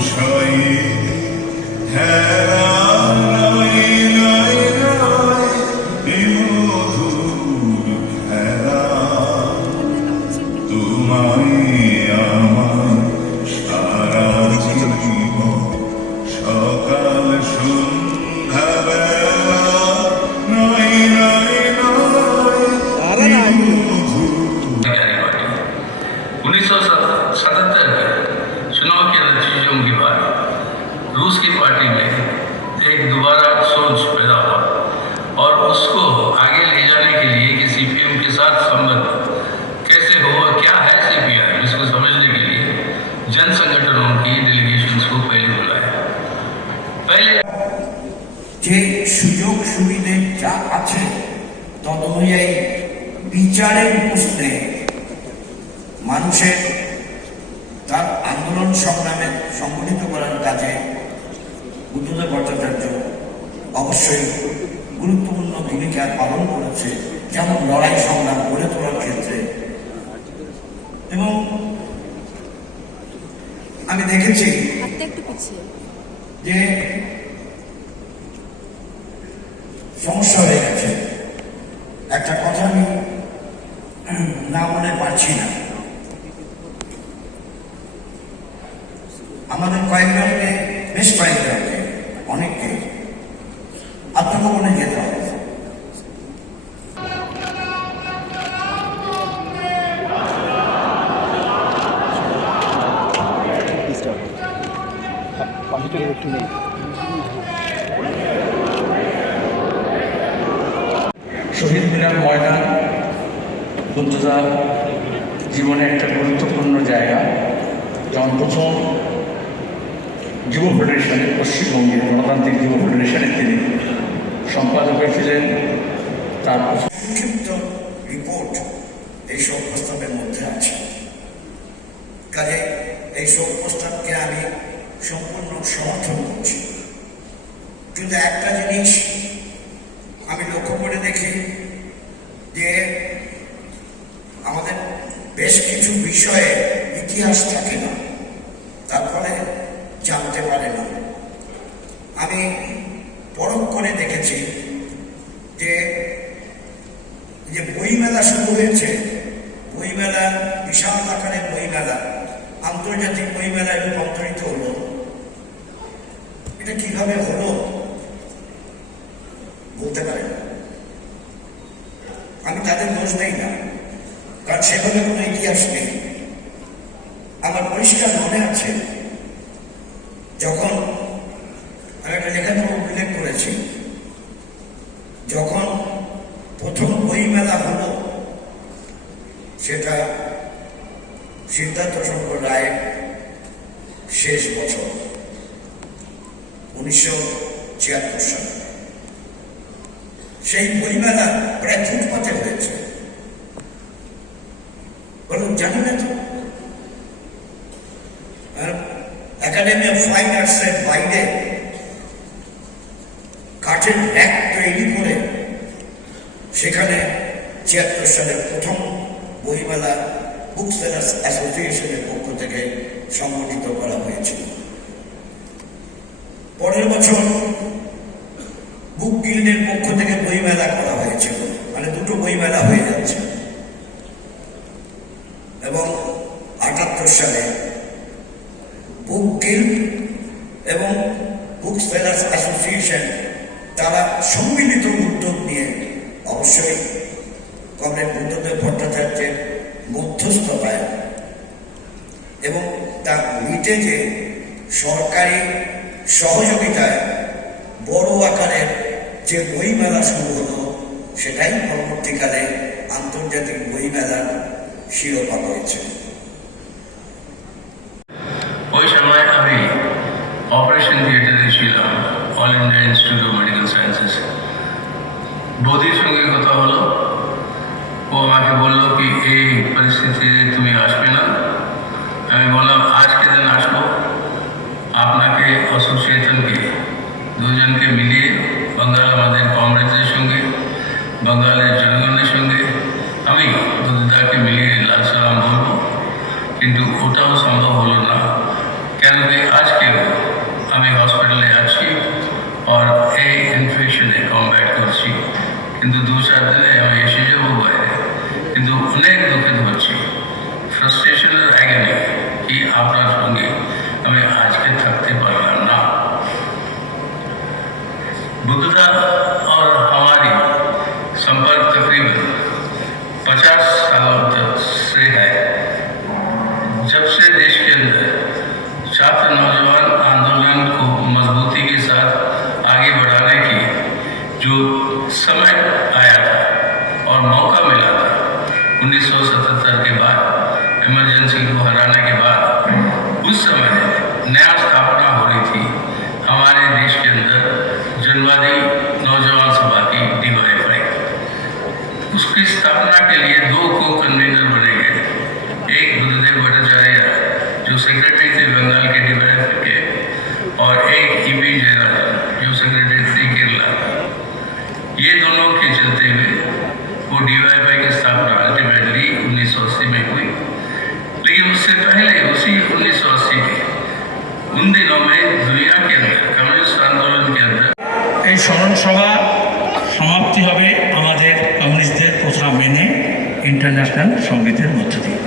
সংশয়ে হেরা তোমায় আমার चुनाव के नतीजों के बाद रूस की पार्टी में एक दोबारा सोच पैदा हुआ और उसको आगे ले जाने के लिए कि सीपीएम के साथ संबंध कैसे हो और क्या है सीपीआई इसको समझने के लिए जन संगठनों की डेलीगेशंस को पहले बुलाया पहले যে সুযোগ সুবিধে যা আছে তদ অনুযায়ী বিচারের প্রশ্নে মানুষের তার আন্দোলন সংগ্রামে সংগঠিত করার কাজে বুদ্ধদেব ভট্টাচার্য অবশ্যই গুরুত্বপূর্ণ ভূমিকা পালন করেছে যেমন লড়াই সংগ্রাম গড়ে তোলার ক্ষেত্রে। এবং আমি দেখেছি যে সমস্যা হয়ে গেছে। একটা কথা আমি না মনে পারছি না আমাদের কয়েকজনকে বেশ কয়েকজনকে অনেককে আত্মগোপনে যেতে হবে পাখিটার একটু নেই শহীদ মিনার ময়দান বুদ্ধদা জীবনে একটা গুরুত্বপূর্ণ জায়গা। যখন প্রথম যুব ফেডারেশনে পশ্চিমবঙ্গের গণতান্ত্রিক যুব ফেডারেশনের তিনি সম্পাদক হয়েছিলেন, তার সংক্ষিপ্ত রিপোর্ট এই শোক প্রস্তাবের মধ্যে আছে। কাজে এই শোক প্রস্তাবকে আমি সম্পূর্ণ সমর্থন করছি। কিন্তু একটা জিনিস আমি লক্ষ্য করে দেখি যে আমাদের বেশ কিছু বিষয়ে ইতিহাস থাকে না। তার ফলে জানতে পারে না। আমি পরখ করে দেখেছি যে যে বইমেলা শুরু হয়েছে, বইমেলা, বিশাল আকারের বইমেলা, আন্তর্জাতিক বইমেলায় রূপান্তরিত হলো। এটা কীভাবে হলো বলতে পারে না দেই না। কারণ সেভাবে কোনো ইতিহাস নেই। আমার পরিষ্কার মনে আছে, যখন আমি একটা লেখাতে উল্লেখ করেছি, যখন প্রথম বইমেলা হলো, সেটা সিদ্ধার্থ শঙ্কর রায়ের শেষ বছর, উনিশশো ছিয়াত্তর সালে। সেই বইমেলা প্রায় ফুটপাতে হয়েছে। বলুন জানি না তো। একাডেমি অফ ফাইন আর্টসের বাইরে কাঠের র্যাক তৈরি করে সেখানে ছিয়াত্তর সালের প্রথম বইমেলা বুক সেলার্স অ্যাসোসিয়েশনের পক্ষ থেকে সংগঠিত করা হয়েছিল। পরের বছর বুক গিল্ডের পক্ষ থেকে বইমেলা করা হয়েছিল। মানে দুটো বইমেলা হয়ে যাচ্ছে। এবং আটাত্তর সালে বুক গিল্ড এবং বুক সেলার্স অ্যাসোসিয়েশন তারা সম্মিলিত উদ্যোগ নিয়ে অবশ্যই কমরেড বুদ্ধদেব ভট্টাচার্যের মধ্যস্থতায় এবং তার মিটে যে সরকারি সহযোগিতায় বড় আকারের যে বইমেলা শুরু হলো, সেটাই পরবর্তীকালে আন্তর্জাতিক বইমেলার শিরোপা হয়েছে ওই সময় আমি অপারেশন থিয়েটারে ছিলাম All India Institute of Medical Sciences বৌদির সঙ্গে কথা হলো। ও আমাকে বলল কি, এই পরিস্থিতিতে তুমি আসবে না? আমি বললাম আজকে দিন আসব? আপনাকে চেতনকে দুজনকে মিলিয়ে, বাঙ্গাল আমাদের কংগ্রেসের সঙ্গে, বাঙ্গালের জনগণের সঙ্গে, আমি দুদিদাকে মিলিয়ে কিন্তু ওটাও সম্ভব হলো না কেন কি আজকেও আমি হসপিটালে আছি আর এই ইনফেকশনে কমব্যাট করছি কিন্তু দু চার দিনে আমি এসে যাবো বাইরে কিন্তু অনেক দুঃখিত হচ্ছি ফ্রাস্ট্রেশনের আগে কি আপনার সঙ্গে जो समय आया था और मौका मिला था 1977 के बाद इमरजेंसी को हराने के बाद, उस समय नया स्थापना हो रही थी। हमारे देश के अंदर जनवादी नौजवान सभा की डीवाईएफआई उसकी स्थापना के लिए दो को कन्वीनर बने ये दोनों के चलते हुए वो डीवाईएफआई की स्थापना अल्टीमेटली 1980 में हुई लेकिन उससे पहले उसी 1980 के उन दिनों में दुनिया के अंदर कम्युनिस्ट आंदोलन के अंदर এই স্মরণ সভা সমাপ্তি হবে আমাদের কমিউনিস্টদের কথা মেনে ইন্টারন্যাশনাল সঙ্গীতের মধ্য দিয়ে